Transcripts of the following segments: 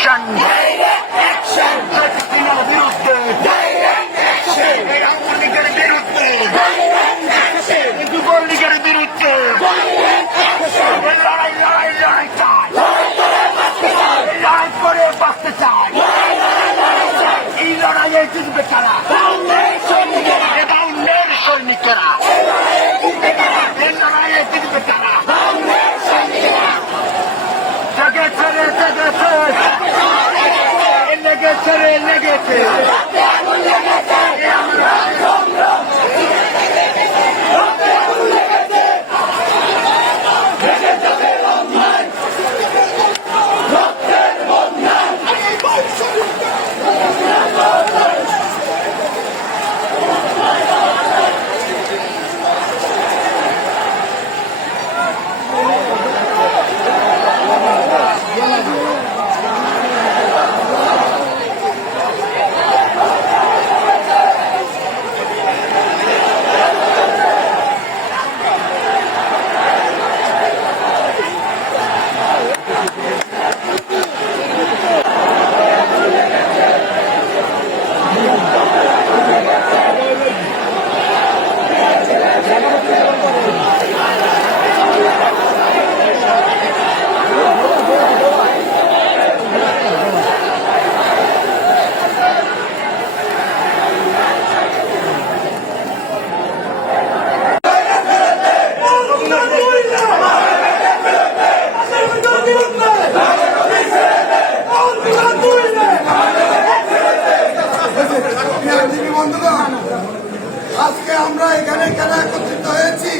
Action হাসিনার বিরুদ্ধে আওয়ামী লীগের বিরুদ্ধে যুবলীগের বিরুদ্ধে লড়াই লড়াই লড়াই চাই লড়াই করে বাঁচতে চাই এই লড়াইয়ে জিতবে তারা ডাউনের সৈনিকেরা এই লড়াইয়ে জিতবে তারা জেগেছে রে জেগেছে লেগেছে রে লেগেছে আজকে আমরা এখানে কেন একত্রিত হয়েছি,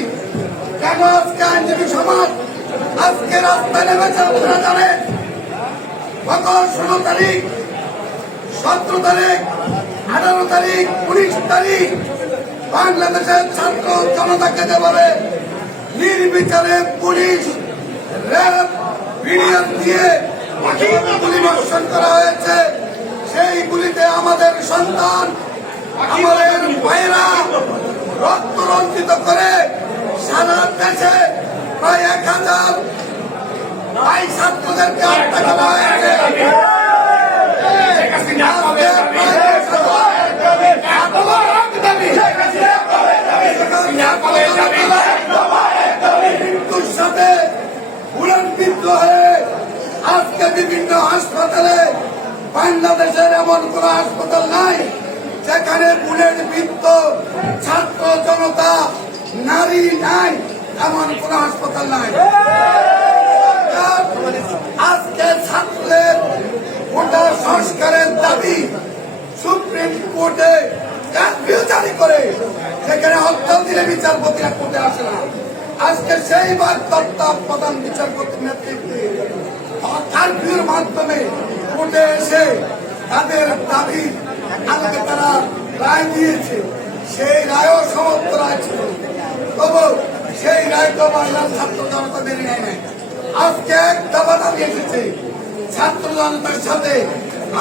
কেন আজকে আইনজীবী সমাজ আজকে রাস্তায় নেমেছে আপনারা জানেন। গত 16 তারিখ, 17 তারিখ, 18 তারিখ, 19 তারিখ বাংলাদেশের ছাত্র জনতাকে যেভাবে নির্বিচারে পুলিশ, র্যাব, বিডিআর দিয়ে গুলিবর্ষণ করা হয়েছে, সেই গুলিতে আমাদের সন্তান, আমাদের ভাইয়েরা রক্ত রঞ্জিত করে সারা দেশে প্রায় 1000 ভাই ছাত্রদেরকে হত্যা করা হয়েছে। মৃত্যুর সাথে বুলেটবিদ্ধ হয়ে আজকে বিভিন্ন হাসপাতালে, বাংলাদেশের এমন কোন হাসপাতাল নাই যেখানে বুলেট বিদ্ধ ছাত্র জনতা, নারী নাই, এমন কোন হাসপাতাল নাই। আজকে ছাত্রদের কোটা সংস্কারের দাবি সুপ্রিম কোর্টে কারফিউ জারি করে, সেখানে হরতাল দিলে বিচারপতিরা কোর্টে আসে না। আজকে সেই বার্তা প্রধান বিচারপতির নেতৃত্বে কারফিউর মাধ্যমে কোর্টে এসে তাদের দাবি আজকে তারা রায় দিয়েছে। সেই রায়ও সমস্ত রায় ছিল, তবু সেই রায় তো বাংলার ছাত্র জনতা মেনে নেয় নাই। আজকে এক দফা দাবি এসেছে ছাত্র জনতার সাথে।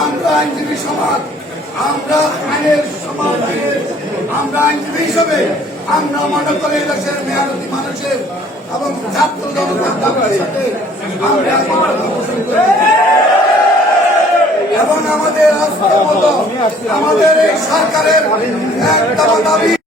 আমরা আইনজীবী সমাজ, আমরা আইনের সমাজ, আমরা আইনজীবী হিসেবে আমরা মনে করি দেশের মেহনতি মানুষের এবং ছাত্র জনতার দাবির সাথে আমরা এবং আমাদের আজকের মতো আমাদের এই সরকারের এক দফা দাবি